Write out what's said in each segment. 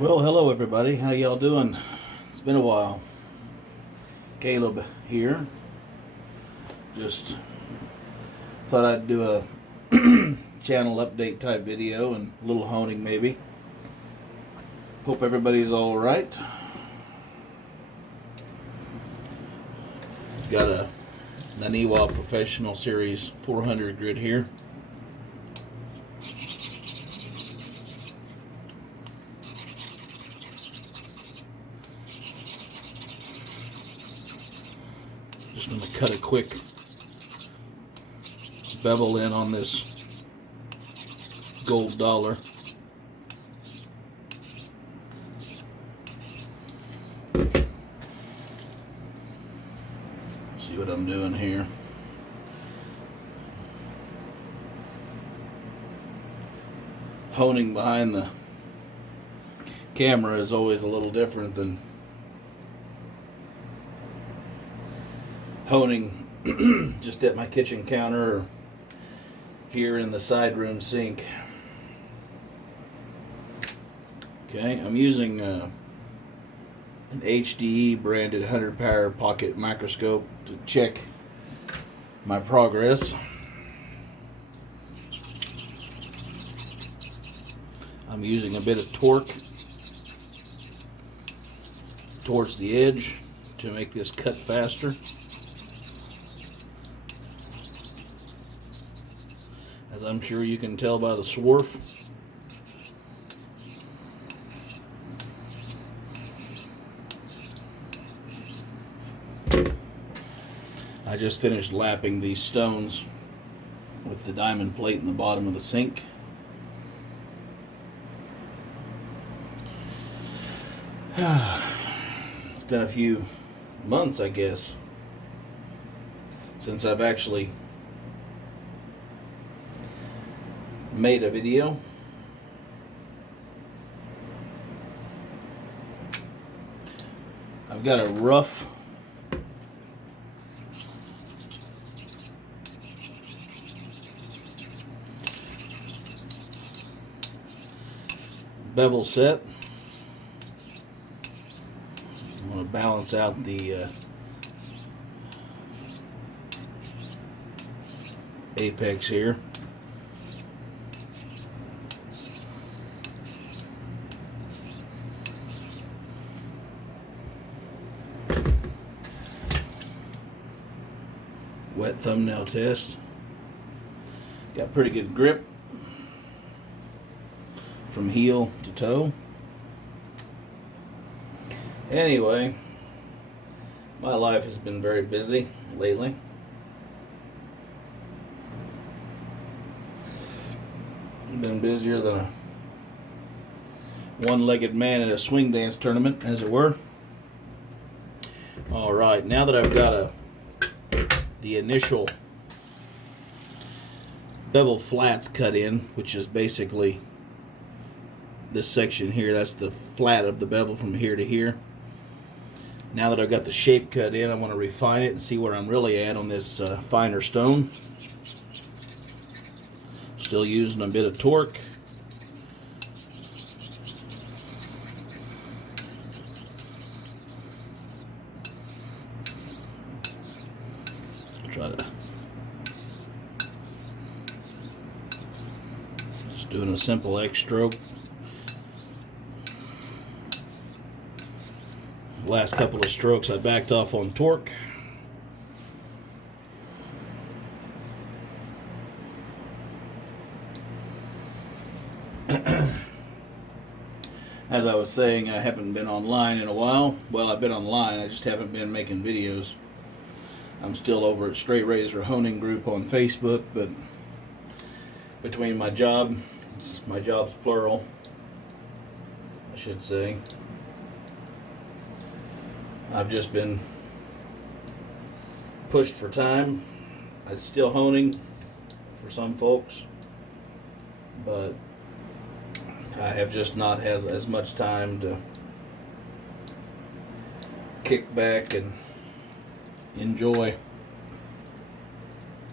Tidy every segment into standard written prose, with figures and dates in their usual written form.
Well, hello everybody. How y'all doing? It's been a while. Caleb here. Just thought I'd do a channel update type video and a little honing maybe. Hope everybody's all right. Got a Naniwa Professional Series 400 grit here. Just going to cut a quick bevel in on this gold dollar. See what I'm doing here. Honing behind the camera is always a little different than honing just at my kitchen counter or here in the side room sink. Okay, I'm using an HDE branded 100 power pocket microscope to check my progress. I'm using a bit of torque towards the edge to make this cut faster. As I'm sure you can tell by the swarf. I just finished lapping these stones with the diamond plate in the bottom of the sink. It's been a few months, I guess, since I've actually made a video. I've got a rough bevel set. I want to balance out the apex here. Wet thumbnail test. Got pretty good grip from heel to toe. Anyway, my life has been very busy lately. Been busier than a one-legged man at a swing dance tournament, as it were. All right, now that I've got the initial bevel flats cut in, which is basically this section here, that's the flat of the bevel from here to here. Now that I've got the shape cut in, I want to refine it and see where I'm really at on this finer stone. Still using a bit of torque. Try to just doing a simple X stroke. Last couple of strokes I backed off on torque. As I was saying, I haven't been online in a while. Well, I've been online, I just haven't been making videos. I'm still over at Straight Razor Honing Group on Facebook, but between my job, my job's plural, I should say, I've just been pushed for time. I'm still honing for some folks, but I have just not had as much time to kick back and enjoy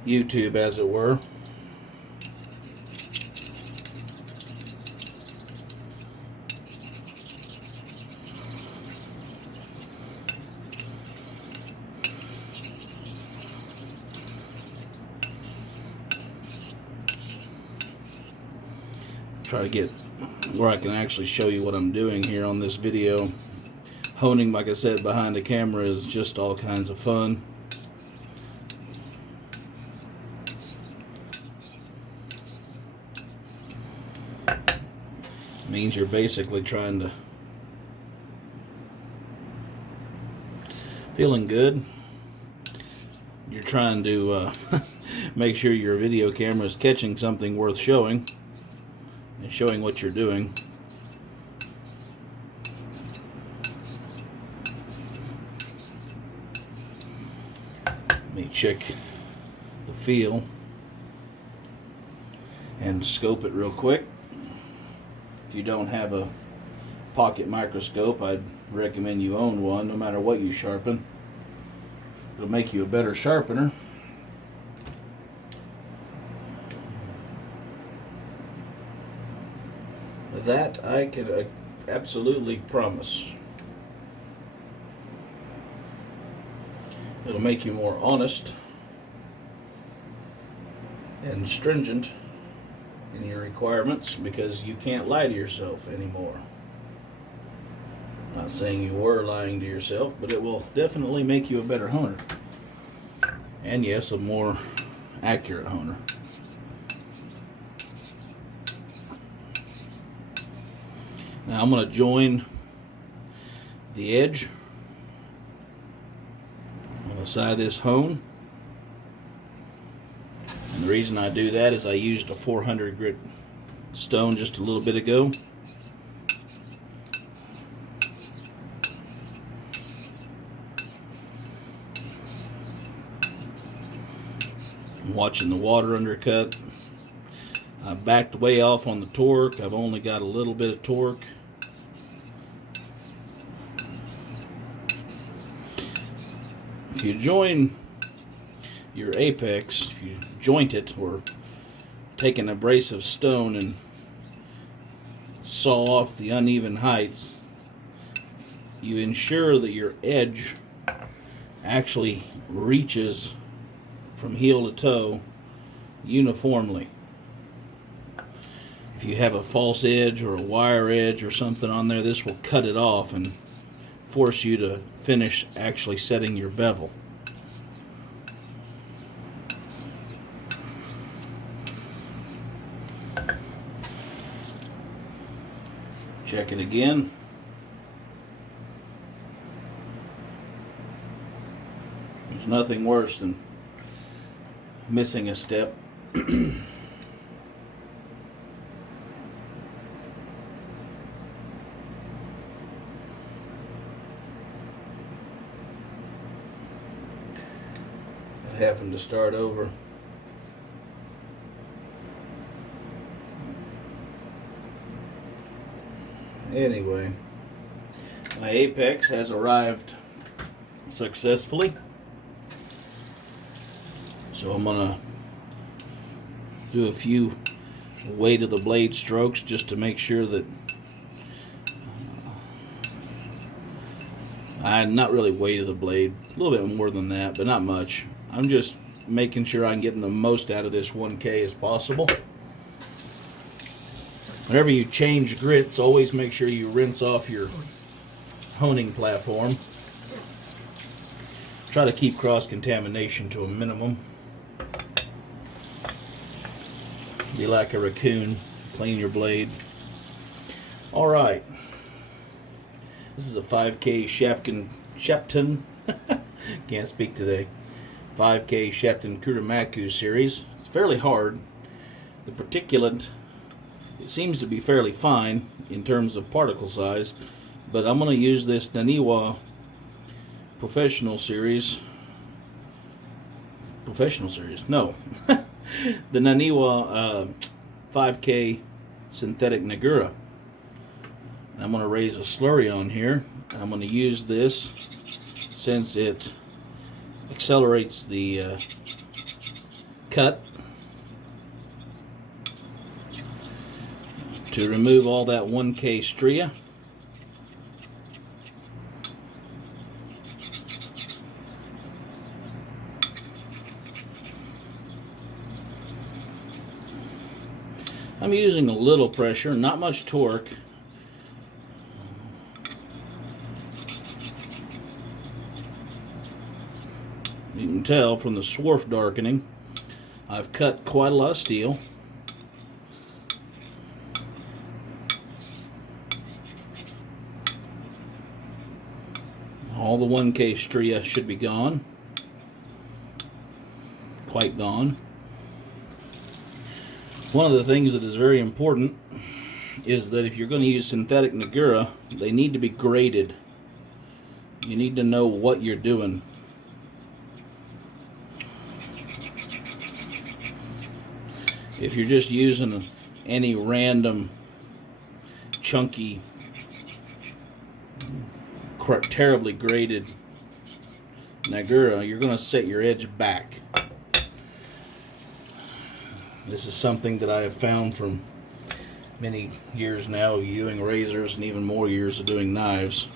YouTube, as it were. Try to get where I can actually show you what I'm doing here on this video. Honing, like I said, behind the camera is just all kinds of fun. Means you're basically trying to feeling good. You're trying to make sure your video camera is catching something worth showing and showing what you're doing. Let me check the feel and scope it real quick. If you don't have a pocket microscope, I'd recommend you own one, no matter what you sharpen. It'll make you a better sharpener. That I can absolutely promise. It'll make you more honest and stringent in your requirements, because you can't lie to yourself anymore. Not saying you were lying to yourself, but it will definitely make you a better honer. And yes, a more accurate honer. Now I'm going to join the edge on the side of this hone. And the reason I do that is I used a 400 grit stone just a little bit ago. I'm watching the water undercut. I backed way off on the torque. I've only got a little bit of torque. If you join your apex, if you joint it or take an abrasive stone and saw off the uneven heights, you ensure that your edge actually reaches from heel to toe uniformly. If you have a false edge or a wire edge or something on there, this will cut it off and force you to finish actually setting your bevel. Check it again. There's nothing worse than missing a step. Having to start over. Anyway, my apex has arrived successfully. So I'm gonna do a few weight of the blade strokes just to make sure that not really weight of the blade, a little bit more than that, but not much. I'm just making sure I'm getting the most out of this 1K as possible. Whenever you change grits, always make sure you rinse off your honing platform. Try to keep cross-contamination to a minimum. Be like a raccoon, clean your blade. Alright. This is a 5K Shepton. Can't speak today. 5K Shepton Kuramaku series. It's fairly hard. The particulate, it seems to be fairly fine in terms of particle size, but I'm going to use this Naniwa Professional Series. No. The Naniwa 5K Synthetic Nagura. And I'm going to raise a slurry on here. And I'm going to use this since it accelerates the cut to remove all that 1K stria. I'm using a little pressure, not much torque. You can tell from the swarf darkening, I've cut quite a lot of steel. All the 1K stria should be gone. Quite gone. One of the things that is very important is that if you're going to use synthetic Nagura, they need to be graded. You need to know what you're doing. If you're just using any random chunky, terribly graded Nagura, you're going to set your edge back. This is something that I have found from many years now of using razors and even more years of doing knives.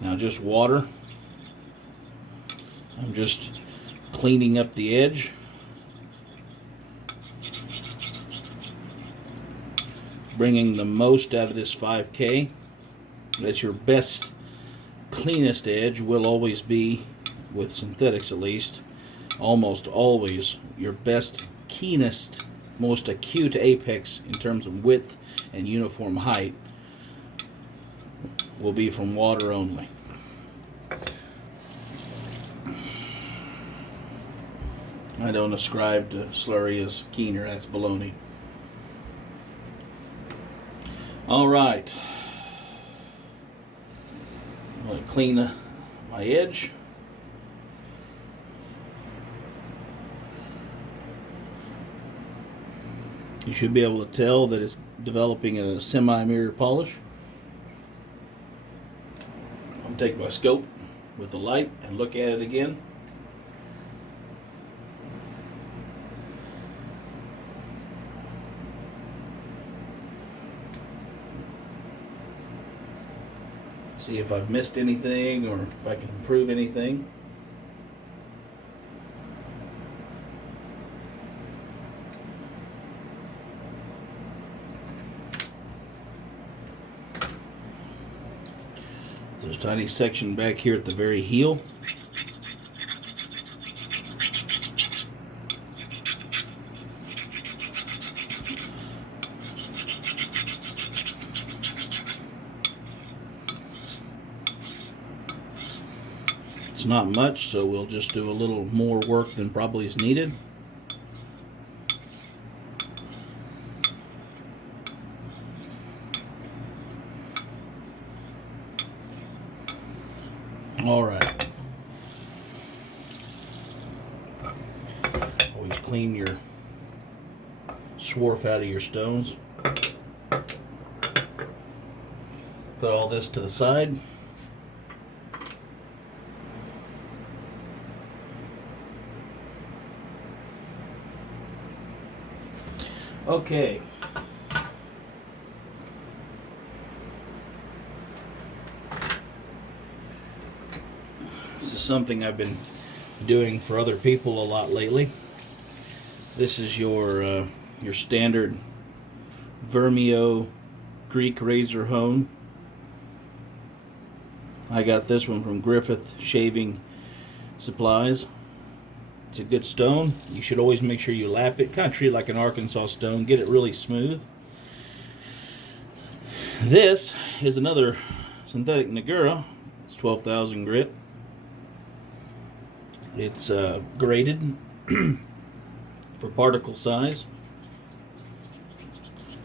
Now just water. I'm just cleaning up the edge. Bringing the most out of this 5K. That's your best, cleanest edge will always be, with synthetics at least, almost always your best, keenest, most acute apex in terms of width and uniform height will be from water only. I don't ascribe to slurry as keener, that's baloney. All right, I'm going to clean my edge. You should be able to tell that it's developing a semi-mirror polish. I'm going to take my scope with the light and look at it again. See if I've missed anything or if I can improve anything. There's a tiny section back here at the very heel. It's not much, so we'll just do a little more work than probably is needed. All right. Always clean your swarf out of your stones. Put all this to the side. Okay. This is something I've been doing for other people a lot lately. This is your standard Vermio Greek razor hone. I got this one from Griffith Shaving Supplies. It's a good stone. You should always make sure you lap it. Kind of treat it like an Arkansas stone. Get it really smooth. This is another synthetic Nagura. It's 12,000 grit. It's graded for particle size.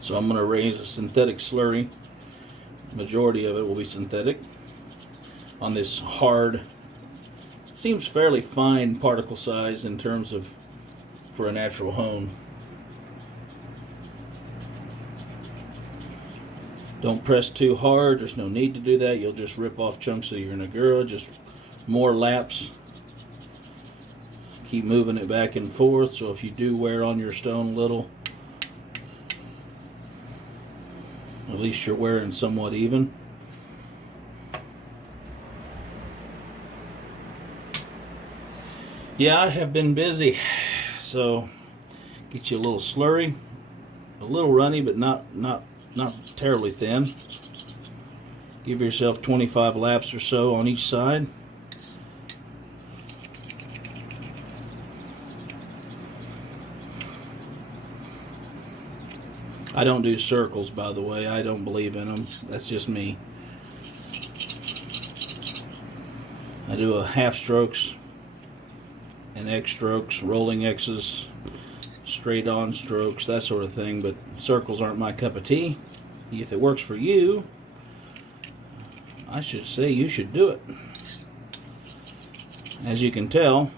So I'm going to raise a synthetic slurry. Majority of it will be synthetic. On this hard, seems fairly fine particle size in terms of for a natural hone. Don't press too hard. There's no need to do that. You'll just rip off chunks of your Nagura. Just more laps. Keep moving it back and forth, so if you do wear on your stone a little, at least you're wearing somewhat even. Yeah, I have been busy, so get you a little slurry. a little runny, but not terribly thin. Give yourself 25 laps or so on each side. I don't do circles, by the way. I don't believe in them. That's just me. I do a half strokes and X strokes, rolling X's, straight on strokes, that sort of thing. But circles aren't my cup of tea. If it works for you, I should say you should do it. As you can tell,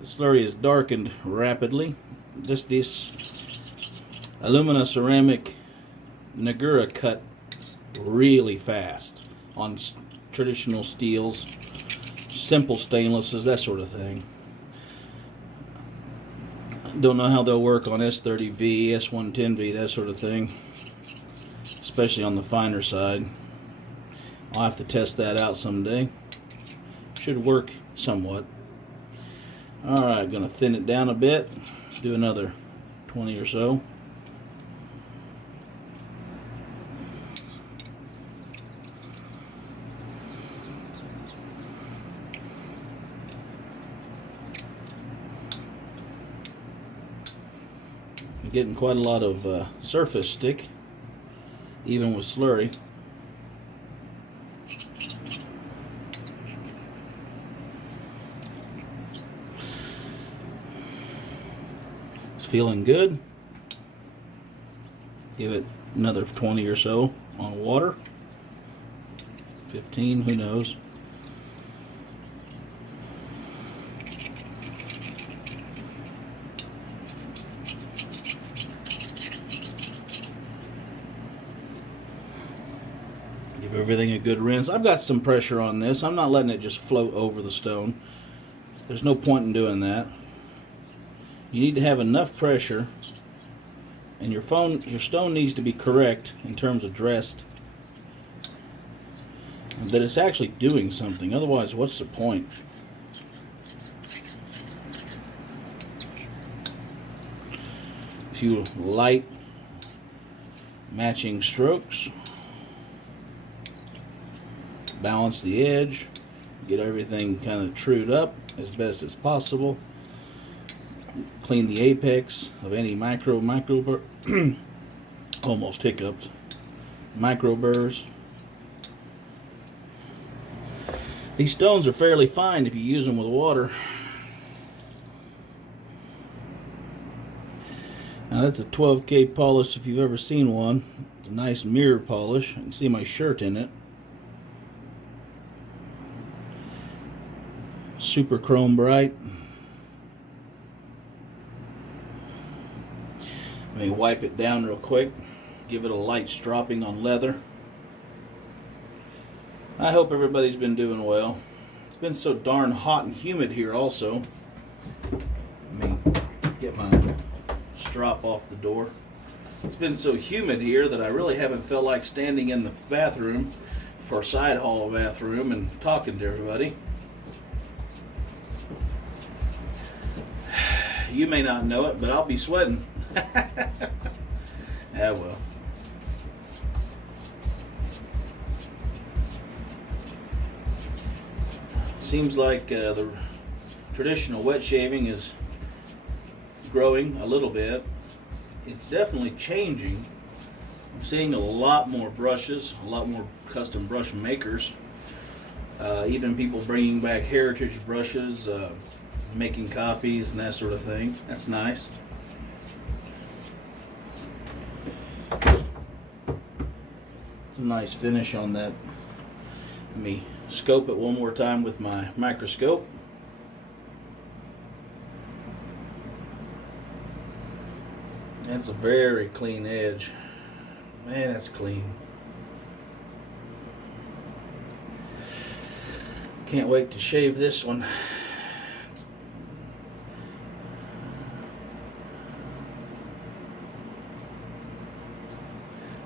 the slurry is darkened rapidly. This alumina ceramic Nagura cut really fast on traditional steels, simple stainlesses, that sort of thing. Don't know how they'll work on S30V, S110V, that sort of thing, especially on the finer side. I'll have to test that out someday. Should work somewhat. Alright, gonna thin it down a bit, do another 20 or so. I'm getting quite a lot of surface stick, even with slurry. It's feeling good. Give it another 20 or so on water. 15, who knows. Give everything a good rinse. I've got some pressure on this. I'm not letting it just float over the stone. There's no point in doing that. You need to have enough pressure, and your stone needs to be correct in terms of dressed, that it's actually doing something. Otherwise, what's the point? A few light matching strokes. Balance the edge, get everything kind of trued up as best as possible. Clean the apex of any micro burr. Almost hiccuped. Micro burrs. These stones are fairly fine if you use them with water. Now that's a 12K polish if you've ever seen one. It's a nice mirror polish. I can see my shirt in it. Super chrome bright. Let me wipe it down real quick. Give it a light stropping on leather. I hope everybody's been doing well. It's been so darn hot and humid here also. Let me get my strop off the door. It's been so humid here that I really haven't felt like standing in the bathroom for a side hall bathroom and talking to everybody. You may not know it, but I'll be sweating. Yeah, well. Seems like the traditional wet shaving is growing a little bit. It's definitely changing. I'm seeing a lot more brushes, a lot more custom brush makers. Even people bringing back heritage brushes, making copies and that sort of thing. That's nice. It's a nice finish on that. Let me scope it one more time with my microscope. That's a very clean edge. Man, that's clean. Can't wait to shave this one.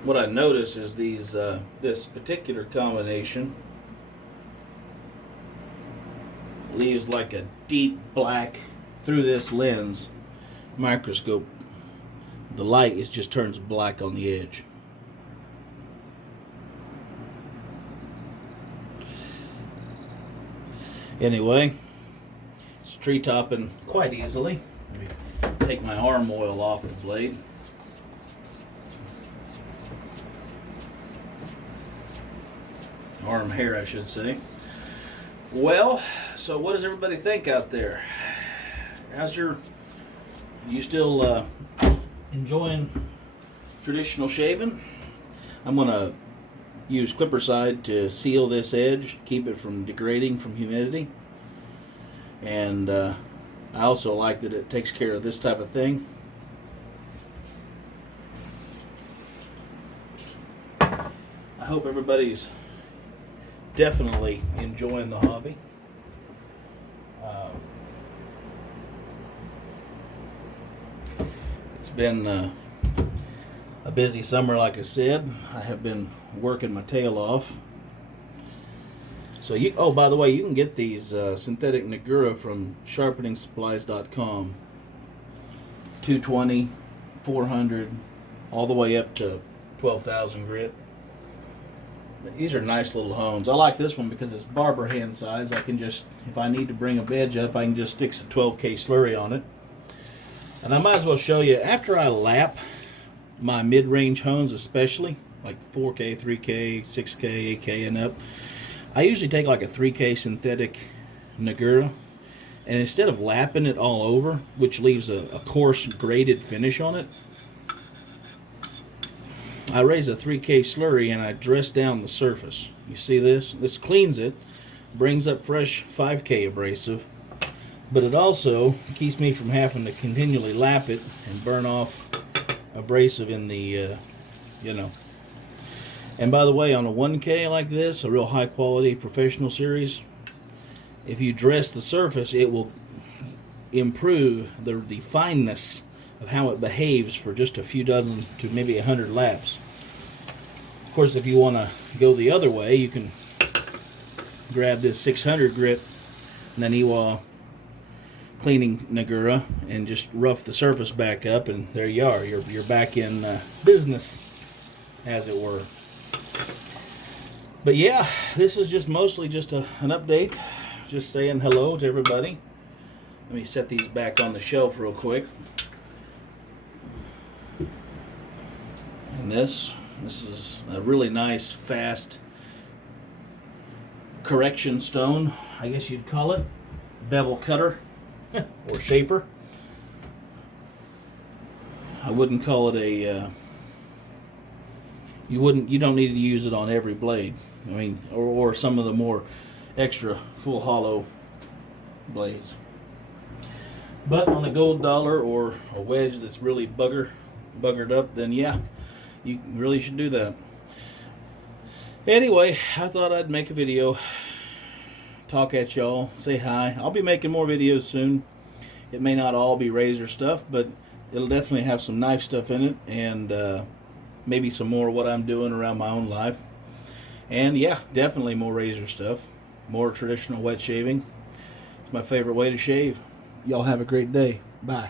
What I notice is this particular combination leaves like a deep black through this lens microscope the light is just turns black on the edge. Anyway, it's tree topping quite easily. Let me take my arm oil off the blade. Arm hair, I should say. Well, so what does everybody think out there? You still enjoying traditional shaving? I'm gonna use clipper side to seal this edge, keep it from degrading from humidity. And I also like that it takes care of this type of thing. I hope everybody's definitely enjoying the hobby. It's been a busy summer, like I said. I have been working my tail off. So oh, by the way, you can get these synthetic Negura from sharpeningsupplies.com. 220, 400, all the way up to 12,000 grit. These are nice little hones. I like this one because it's barber hand size. I can just, if I need to bring a edge up, I can just stick some 12K slurry on it. And I might as well show you, after I lap my mid-range hones especially, like 4K, 3K, 6K, 8K and up, I usually take like a 3K synthetic Negura, and instead of lapping it all over, which leaves a coarse graded finish on it, I raise a 3K slurry and I dress down the surface. You see this? This cleans it, brings up fresh 5K abrasive, but it also keeps me from having to continually lap it and burn off abrasive in the, And by the way, on a 1K like this, a real high quality professional series, if you dress the surface, it will improve the fineness of how it behaves for just a few dozen to maybe 100 laps. Of course, if you want to go the other way, you can grab this 600 grit Naniwa cleaning Negura and just rough the surface back up, and there you are. You're back in business, as it were. But yeah, this is just mostly just an update, just saying hello to everybody. Let me set these back on the shelf real quick. And this is a really nice, fast correction stone, I guess you'd call it. Bevel cutter or shaper. I wouldn't call it a you don't need to use it on every blade. I mean, or some of the more extra full hollow blades. But on a gold dollar or a wedge that's really buggered up, then yeah, you really should do that. Anyway, I thought I'd make a video, talk at y'all, say hi. I'll be making more videos soon. It may not all be razor stuff, but it'll definitely have some knife stuff in it, and maybe some more of what I'm doing around my own life. And yeah, definitely more razor stuff, more traditional wet shaving. It's my favorite way to shave. Y'all have a great day. Bye.